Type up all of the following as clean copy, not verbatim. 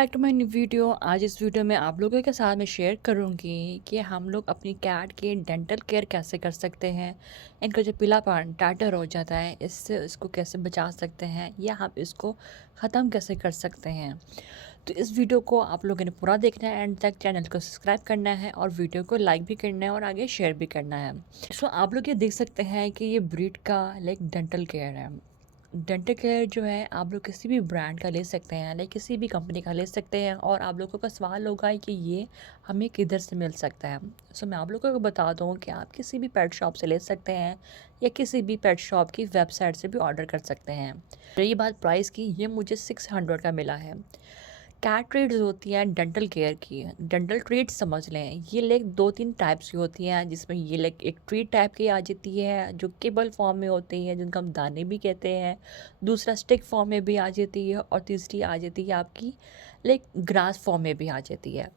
Back to my new video. आज इस video में आप लोगों के साथ मैं शेयर करूंगी कि हम लोग अपनी कैट के डेंटल केयर कैसे कर सकते हैं। इनका जो पीलापन टाटर हो जाता है, इससे इसको कैसे बचा सकते हैं या हम इसको ख़त्म कैसे कर सकते हैं। तो इस वीडियो को आप लोगों ने पूरा देखना है, एंड तक चैनल को सब्सक्राइब करना है और वीडियो को लाइक भी करना है और आगे शेयर भी करना है। सो आप लोग ये देख सकते हैं कि ये ब्रीड का लाइक डेंटल केयर है। डेंटल केयर जो है आप लोग किसी भी ब्रांड का ले सकते हैं, लाइक किसी भी कंपनी का ले सकते हैं, और आप लोगों का सवाल होगा कि ये हमें किधर से मिल सकता है। सो मैं आप लोगों को बता दूं कि आप किसी भी पेट शॉप से ले सकते हैं या किसी भी पेट शॉप की वेबसाइट से भी ऑर्डर कर सकते हैं। रही बात प्राइस की, ये मुझे 600 का मिला है। कैट ट्रीट्स होती हैं डेंटल केयर की। डेंटल ट्रीट्स समझ लें, ये लाइक 2-3 टाइप्स की होती हैं, जिसमें ये लाइक एक ट्रीट टाइप की आ जाती है जो केबल फॉर्म में होती है, जिनका हम दाने भी कहते हैं। दूसरा स्टिक फॉर्म में भी आ जाती है और तीसरी आ जाती है आपकी लाइक ग्रास फॉर्म में भी आ जाती है।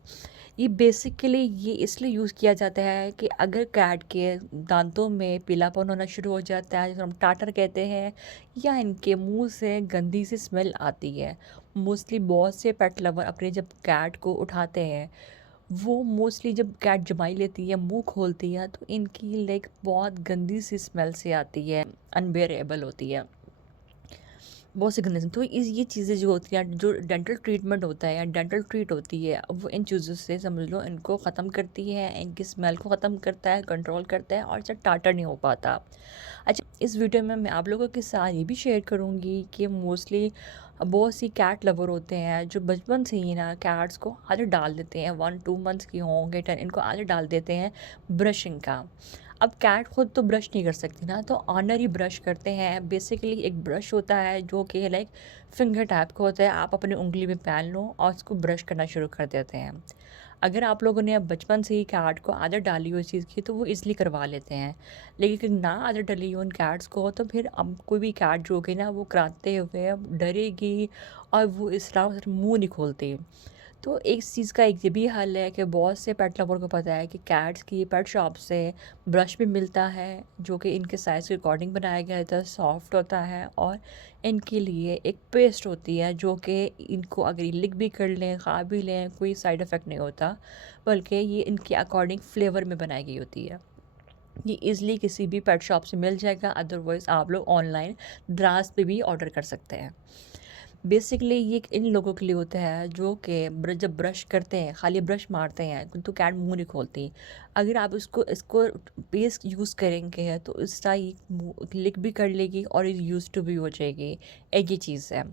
ये बेसिकली ये इसलिए यूज़ किया जाता है कि अगर कैट के दांतों में पीलापन होना शुरू हो जाता है, जिसे हम टाटर कहते हैं, या इनके मुंह से गंदी सी स्मेल आती है। मोस्टली बहुत से पेट लवर अपने जब कैट को उठाते हैं, वो मोस्टली जब कैट जमाई लेती है, मुंह खोलती है, तो इनकी लाइक बहुत गंदी सी स्मेल से आती है, अनबेरेबल होती है, बहुत से गंदे से। तो इस ये चीज़ें जो होती हैं, जो डेंटल ट्रीटमेंट होता है या डेंटल ट्रीट होती है, वो इन चीज़ों से समझ लो इनको ख़त्म करती है, इनकी स्मेल को ख़त्म करता है, कंट्रोल करता है और इससे टाटर नहीं हो पाता। अच्छा, इस वीडियो में मैं आप लोगों के साथ ये भी शेयर करूँगी कि मोस्टली बहुत सी कैट लवर होते हैं जो बचपन से ही ना कैट्स को आदत डाल देते हैं, 1-2 मंथ्स की होंगे 10, इनको आदत डाल देते हैं ब्रशिंग का। अब कैट खुद तो ब्रश नहीं कर सकती ना, तो ऑनर ही ब्रश करते हैं। बेसिकली एक ब्रश होता है जो कि लाइक फिंगर टाइप का होता है, आप अपनी उंगली में पहन लो और उसको ब्रश करना शुरू कर देते हैं। अगर आप लोगों ने अब बचपन से ही कैट को आदत डाली हो इस चीज़ की, तो वो इजली करवा लेते हैं। लेकिन ना आदत डली हो उन कैट्स को, तो फिर अब कोई भी कैट जो होगी ना, वो कराते हुए अब डरेगी और वो इस तरह से मुंह नहीं खोलती। तो इस चीज़ का एक ये भी हल है कि बहुत से पेट लवर को पता है कि कैट्स की पेट शॉप से ब्रश भी मिलता है, जो कि इनके साइज़ के अकॉर्डिंग बनाया गया होता है, सॉफ्ट होता है, और इनके लिए एक पेस्ट होती है जो कि इनको अगर ये लिक भी कर लें, खा भी लें, कोई साइड इफ़ेक्ट नहीं होता, बल्कि ये इनके अकॉर्डिंग फ्लेवर में बनाई गई होती है। ये ईज़िली किसी भी पेट शॉप से मिल जाएगा, अदरवाइज़ आप लोग ऑनलाइन द्रास पे भी ऑर्डर कर सकते हैं। बेसिकली ये इन लोगों के लिए होता है जो कि जब ब्रश करते हैं, खाली ब्रश मारते हैं, तो कैट मुंह नहीं खोलती। अगर आप इसको इसको पेस्ट यूज़ करेंगे तो इसका ये मुंह लिक भी कर लेगी और ये यूज टू भी हो जाएगी। एक ये चीज़ है।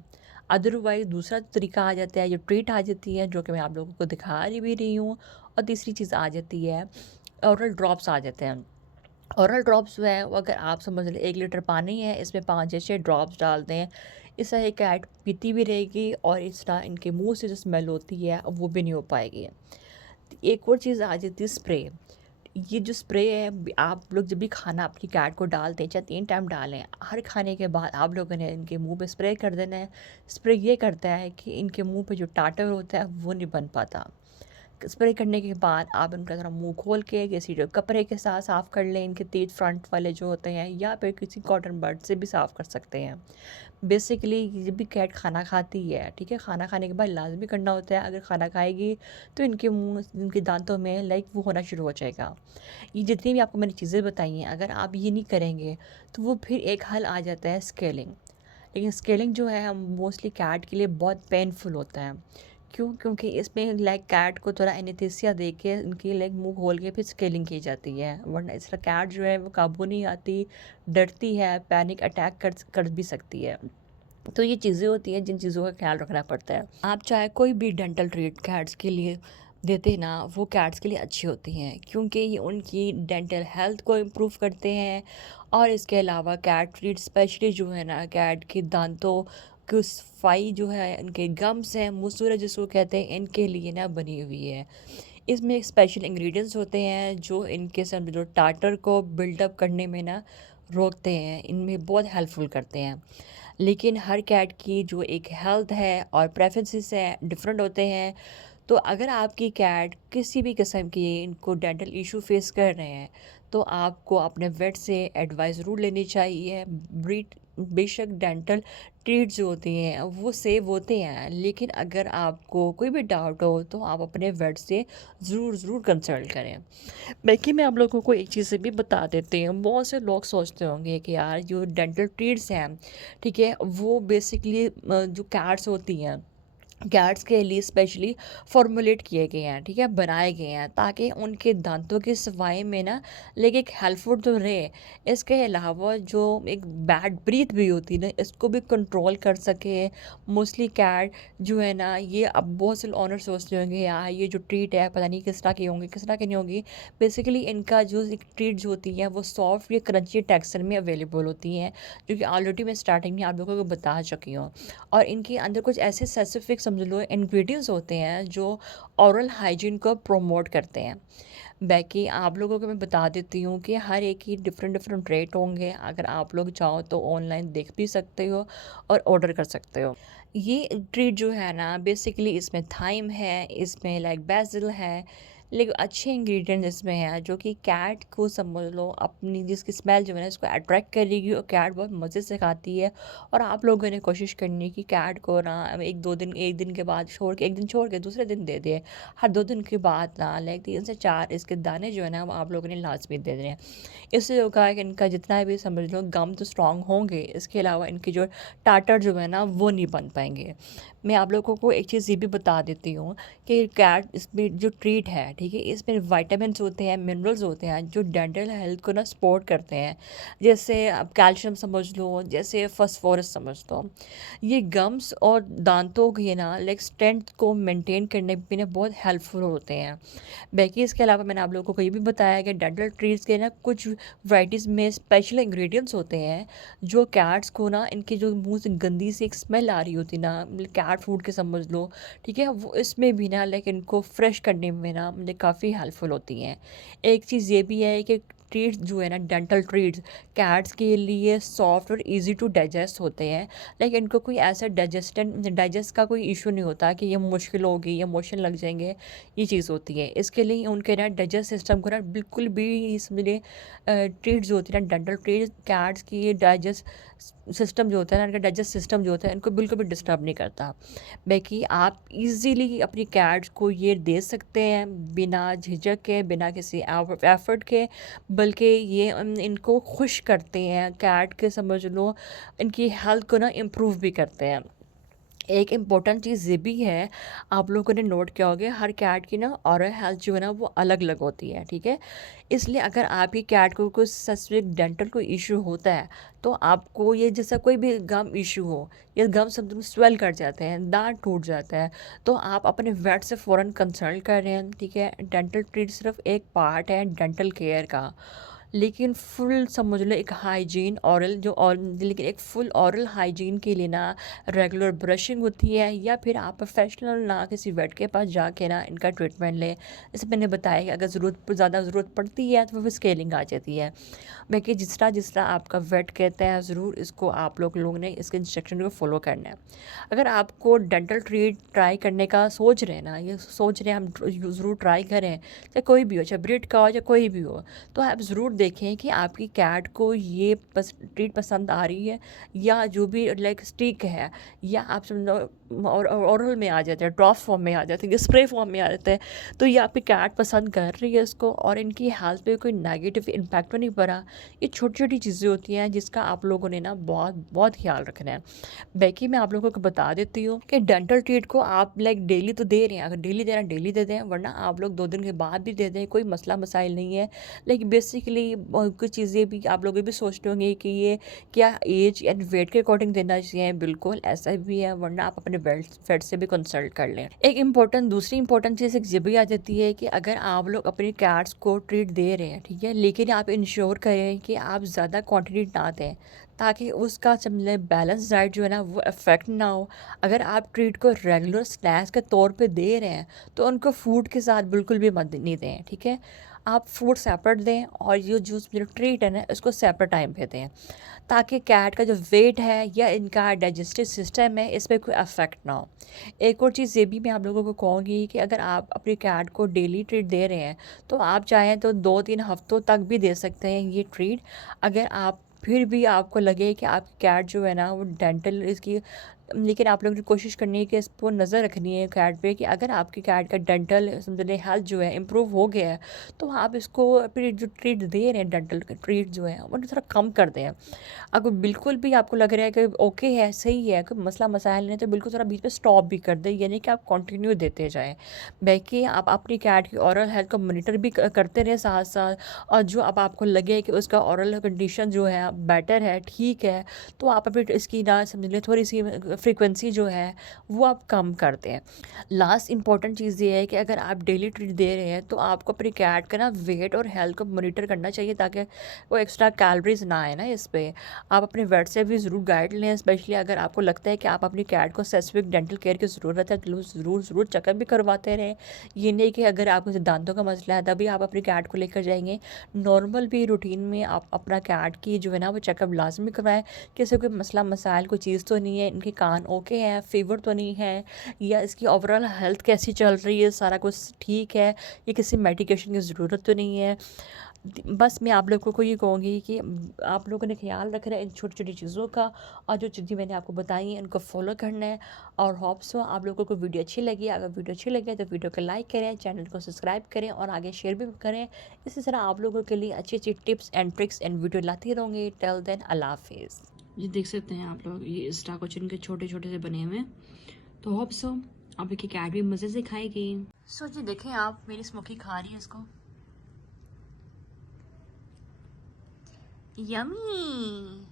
अदरवाइज दूसरा तरीका आ जाता है, ये ट्रीट आ जाती है जो कि मैं आप लोगों को दिखा रही भी रही हूँ। और तीसरी चीज़ आ जाती है, ओरल ड्रॉप्स आ जाते हैं। ओरल ड्रॉप्स जो है वो अगर आप समझ लें 1 लीटर पानी है, इसमें 5 या 6 ड्रॉप्स डाल दें, इससे ये कैट पीती भी रहेगी और इस तरह इनके मुंह से जो स्मेल होती है वो भी नहीं हो पाएगी। एक और चीज़ आ जाती है स्प्रे। ये जो स्प्रे है, आप लोग जब भी खाना अपनी कैट को डालते हैं, चाहे 3 टाइम डालें, हर खाने के बाद आप लोगों ने इनके मुंह पे स्प्रे कर देना है। स्प्रे ये करता है कि इनके मुंह पे जो टाटर होता है वो नहीं बन पाता। स्प्रे करने के बाद आप इनका थोड़ा मुंह खोल के किसी जो कपड़े के साथ साफ़ कर लें, इनके तेज फ्रंट वाले जो होते हैं, या फिर किसी कॉटन बड से भी साफ़ कर सकते हैं। बेसिकली जब भी कैट खाना खाती है, ठीक है, खाना खाने के बाद लाजमी करना होता है। अगर खाना खाएगी तो इनके मुंह, इनके दांतों में लाइक वो होना शुरू हो जाएगा। ये जितनी भी आपको मैंने चीज़ें बताई हैं, अगर आप ये नहीं करेंगे तो वो फिर एक हल आ जाता है स्केलिंग। लेकिन स्केलिंग जो है मोस्टली कैट के लिए बहुत पेनफुल होता है। क्यों? क्योंकि इसमें लाइक कैट को थोड़ा एनेस्थीसिया दे के उनकी लाइक मुंह खोल के फिर स्केलिंग की जाती है, वरना इस तरह कैट जो है वो काबू नहीं आती, डरती है, पैनिक अटैक कर भी सकती है। तो ये चीज़ें होती हैं जिन चीज़ों का ख्याल रखना पड़ता है। आप चाहे कोई भी डेंटल ट्रीट कैट्स के लिए देते हैं ना, वो कैट्स के लिए अच्छी होती हैं, क्योंकि ये उनकी डेंटल हेल्थ को इम्प्रूव करते हैं। और इसके अलावा कैट ट्रीट स्पेशली जो है ना, कैट के दांतों की सफाई जो है, इनके गम्स हैं, मुसूरा जिसको कहते हैं, इनके लिए ना बनी हुई है। इसमें एक स्पेशल इंग्रेडिएंट्स होते हैं जो इनके सब जो टाटर को बिल्डअप करने में ना रोकते हैं, इनमें बहुत हेल्पफुल करते हैं। लेकिन हर कैट की जो एक हेल्थ है और प्रेफरेंसेस है डिफरेंट होते हैं। तो अगर आपकी कैट किसी भी किस्म की इनको डेंटल इशू फेस कर रहे हैं, तो आपको अपने वेट से एडवाइस ज़रूर लेनी चाहिए। ब्रीड बेशक डेंटल ट्रीट जो होती हैं वो सेव होते हैं, लेकिन अगर आपको कोई भी डाउट हो तो आप अपने वेट से ज़रूर ज़रूर कंसल्ट करें। बाकी मैं आप लोगों को एक चीज़ भी बता देती हूँ। बहुत से लोग सोचते होंगे कि यार जो डेंटल ट्रीट्स हैं, ठीक है, वो बेसिकली जो कैट्स होती हैं, कैट्स के लिए स्पेशली फॉर्मुलेट किए गए हैं, ठीक है, बनाए गए हैं ताकि उनके दांतों की सफाई में ना लेकिन एक हेल्पफुल तो रहे। इसके अलावा जो एक बैड ब्रीथ भी होती है ना, इसको भी कंट्रोल कर सके। मोस्टली कैट जो है ना, ये अब बहुत से ऑनर सोचते होंगे यार ये जो ट्रीट है पता नहीं किस तरह की होंगी किस तरह की नहीं होगी। बेसिकली इनका जो एक ट्रीट जो होती है वो सॉफ्ट या क्रंची टेक्सचर में अवेलेबल होती हैं, जो कि ऑलरेडी मैं स्टार्टिंग में आप लोगों को बता चुकी हूँ। और इनके अंदर कुछ ऐसे स्पेसिफिक समझ लो इंग्रेडिएंट्स होते हैं जो ओरल हाइजीन को प्रमोट करते हैं। बाकी आप लोगों को मैं बता देती हूँ कि हर एक ही डिफरेंट डिफरेंट रेट होंगे। अगर आप लोग चाहो तो ऑनलाइन देख भी सकते हो और ऑर्डर कर सकते हो। ये ट्रीट जो है ना, बेसिकली इसमें थाइम है, इसमें लाइक बेसिल है, लेकिन अच्छे इंग्रेडिएंट्स इसमें हैं जो कि कैट को समझ लो अपनी जिसकी स्मेल जो है ना इसको अट्रैक्ट करेगी, और कैट बहुत मज़े से खाती है। और आप लोगों ने कोशिश करनी है कि कैट को ना एक दिन के बाद छोड़ के, एक दिन छोड़ के दूसरे दिन दे दे। हर 2 दिन के बाद ना लाइक 3 से 4 इसके दाने जो है ना वो आप लोगों ने लाजमी दे देने हैं। इससे होगा है कि इनका जितना भी समझ लो गम तो स्ट्रांग होंगे, इसके अलावा इनकी जो टाटर जो है ना वो नहीं बन पाएंगे। मैं आप लोगों को एक चीज़ ये भी बता देती हूँ कि कैट इसमें जो ट्रीट है, ठीक है, इसमें वाइटामिन्स होते हैं, मिनरल्स होते हैं जो डेंटल हेल्थ को ना सपोर्ट करते हैं। जैसे आप कैल्शियम समझ लो, जैसे फास्फोरस समझ लो। ये गम्स और दांतों की ना लाइक स्ट्रेंथ को मेंटेन करने में ना बहुत हेल्पफुल होते हैं। बाकी इसके अलावा मैंने आप लोगों को ये भी बताया कि डेंटल ट्रीट्स के ना कुछ वैराइटीज़ में स्पेशल इंग्रेडिएंट्स होते हैं जो कैट्स को ना इनके जो मुंह से गंदी सी एक स्मेल आ रही होती ना, मतलब कैट फूड के समझ लो, ठीक है, वो इसमें भी ना लाइक इनको फ्रेश करने में ना मतलब काफ़ी हेल्पफुल होती हैं। एक चीज़ ये भी है कि ट्रीट्स जो है ना, डेंटल ट्रीट्स कैट्स के लिए सॉफ्ट और इजी टू डाइजेस्ट होते हैं। लाइक इनको कोई ऐसा डाइजेस्ट का कोई इशू नहीं होता कि ये मुश्किल होगी या मोशन लग जाएंगे, ये चीज़ होती है। इसके लिए उनके ना डाइजेस्ट सिस्टम को ना बिल्कुल भी इसमें ट्रीट्स जो होती है ना, डेंटल ट्रीट्स कैट्स की डाइजेस्ट सिस्टम जो होता है ना, इनका डाइजेस्ट सिस्टम जो होता है इनको बिल्कुल भी डिस्टर्ब नहीं करता। बाकी आप इजीली अपनी कैट्स को ये दे सकते हैं बिना झिझक के, बिना किसी एफर्ट के, बल्कि ये इनको खुश करते हैं कैट के समझ लो, इनकी हेल्थ को ना इम्प्रूव भी करते हैं। एक इम्पोर्टेंट चीज़ ये भी है, आप लोगों ने नोट किया होगा हर कैट की ना ओरल हेल्थ जो है ना वो अलग अलग होती है, ठीक है। इसलिए अगर आपकी कैट को कोई स्पेसिफिक डेंटल कोई इशू होता है तो आपको ये जैसा कोई भी गम इशू हो या गम सब स्वेल कर जाते हैं, दांत टूट जाता है, तो आप अपने वेट से फ़ौरन कंसल्ट करें, ठीक है। डेंटल ट्रीट सिर्फ एक पार्ट है डेंटल केयर का, लेकिन फुल समझ लो एक हाइजीन ऑरल जो और लेकिन एक फुल ऑरल हाइजीन के लिए ना रेगुलर ब्रशिंग होती है, या फिर आप प्रोफेशनल ना किसी वेट के पास जाके ना इनका ट्रीटमेंट लें। जैसे मैंने बताया कि अगर ज़्यादा ज़रूरत पड़ती है तो फिर स्केलिंग आ जाती है। बाकी जिस तरह आपका वेट कहता है ज़रूर इसको आप लोग ने इसके इंस्ट्रक्शन को फॉलो करना है। अगर आपको डेंटल ट्राई करने का सोच रहे हैं ना, ये सोच रहे हैं हम ज़रूर ट्राई करें, चाहे कोई भी हो, चाहे ब्रिड का हो चाहे कोई भी हो, तो आप ज़रूर देखें कि आपकी कैट को ये ट्रीट पसंद आ रही है, या जो भी लाइक स्टिक है, या आप समझो और ओरल में आ जाते हैं, ड्रॉप फॉर्म में आ जाते हैं, स्प्रे फॉर्म में आ जाते हैं, तो ये आपकी कैट पसंद कर रही है इसको और इनकी हेल्थ पे कोई नेगेटिव इम्पैक्ट तो नहीं पड़ा। ये छोटी छोटी चीज़ें होती हैं जिसका आप लोगों ने ना बहुत बहुत ख्याल रखना है। बाकी मैं आप लोगों को बता देती हूँ कि डेंटल ट्रीट को आप लाइक डेली तो दे रहे हैं, अगर डेली दे रहे हैं डेली दे दें, वरना आप लोग 2 दिन के बाद भी दे दें, कोई मसला मसाइल नहीं है। लेकिन बेसिकली कुछ चीज़ें भी आप लोग ये भी सोचते होंगे कि ये क्या एज एंड वेट के अकॉर्डिंग देना चाहिए, बिल्कुल ऐसा भी है, वरना आप अपने वेट से भी कंसल्ट कर लें। दूसरी इंपॉर्टेंट चीज़ एक ये भी आ जाती है कि अगर आप लोग अपनी कैट्स को ट्रीट दे रहे हैं, ठीक है, लेकिन आप इंश्योर करें कि आप ज़्यादा क्वांटिटी ना दें ताकि उसका समझे बैलेंस डाइट जो है ना वो अफेक्ट ना हो। अगर आप ट्रीट को रेगुलर स्नैक्स के तौर पे दे रहे हैं तो उनको फूड के साथ बिल्कुल भी मत नहीं दें, ठीक है। आप फूड सेपरेट दें और ये जो ट्रीट है ना इसको सेपरेट टाइम पे दें, ताकि कैट का जो वेट है या इनका डाइजेस्टिव सिस्टम है इस पे कोई अफेक्ट ना हो। एक और चीज़ ये भी मैं आप लोगों को कहूँगी कि अगर आप अपनी कैट को डेली ट्रीट दे रहे हैं तो आप चाहें तो 2-3 हफ्तों तक भी दे सकते हैं ये ट्रीट। अगर आप फिर भी आपको लगे कि आपकी कैट जो है ना वो डेंटल इसकी, लेकिन आप लोगों की कोशिश करनी है कि इस पर नज़र रखनी है कैट पे कि अगर आपकी कैट का डेंटल समझ लें हेल्थ जो है इम्प्रूव हो गया है तो आप इसको फिर जो ट्रीट दे रहे हैं डेंटल के ट्रीट जो है वो थोड़ा कम कर दें। अगर बिल्कुल भी आपको लग रहा है कि ओके है, सही है, कोई मसला मसाइल नहीं, तो बिल्कुल थोड़ा बीच में स्टॉप भी कर दें, यानी कि आप कंटिन्यू देते जाएँ। बाकी आप अपनी कैट की ओरल हेल्थ को मॉनिटर भी करते रहें साथ-साथ, और जो अब आपको लगे कि उसका ओरल कंडीशन जो है बेटर है, ठीक है, तो आप अभी इसकी ना समझ लें थोड़ी-सी फ्रीक्वेंसी जो है वो आप कम कर दें। लास्ट इंपॉर्टेंट चीज़ ये है कि अगर आप डेली ट्रीट दे रहे हैं तो आपको अपनी कैट का ना वेट और हेल्थ को मॉनिटर करना चाहिए, ताकि वो एक्स्ट्रा कैलोरीज ना आए ना इस पे। आप अपने वेट से भी ज़रूर गाइड लें, स्पेशली अगर आपको लगता है कि आप अपनी कैट को स्पेसिफिक डेंटल केयर की ज़रूरत है तो ज़रूर चेकअप भी करवाते रहें। ये नहीं कि अगर आपको दांतों का मसला है तभी आप अपनी कैट को लेकर जाएंगे। नॉर्मल भी रूटीन में आप अपना कैट की जो है ना वो चेकअप लाजमी करवाएं कि इसे कोई मसला मसाइल कोई चीज़ तो नहीं है, इनके कान ओके हैं, फीवर तो नहीं है, या इसकी ओवरऑल हेल्थ कैसी चल रही है, सारा कुछ ठीक है, या किसी मेडिकेशन की ज़रूरत तो नहीं है। बस मैं आप लोगों को ये कहूँगी कि आप लोगों ने ख्याल रखना है इन छोटी-छोटी चीज़ों का, और जो चीज़ें मैंने आपको बताई हैं उनको फ़ॉलो करना है। और होप सो आप लोगों को वीडियो अच्छी लगी। अगर वीडियो अच्छी लगे तो वीडियो को लाइक करें, चैनल को सब्सक्राइब करें और आगे शेयर भी करें। इसी तरह आप लोगों के लिए अच्छी-अच्छी tips and tricks and video लाती रहूँगी। टिल देन अल्लाह हाफ़िज़। ये देख सकते हैं आप लोग, ये स्टार क्वेश्चन के छोटे छोटे से बने हुए हैं। तो होप सो आपकी कैट भी मज़े से खाएगी। सो जी देखें आप, मेरी स्मोकी खा रही है इसको। यम्मी।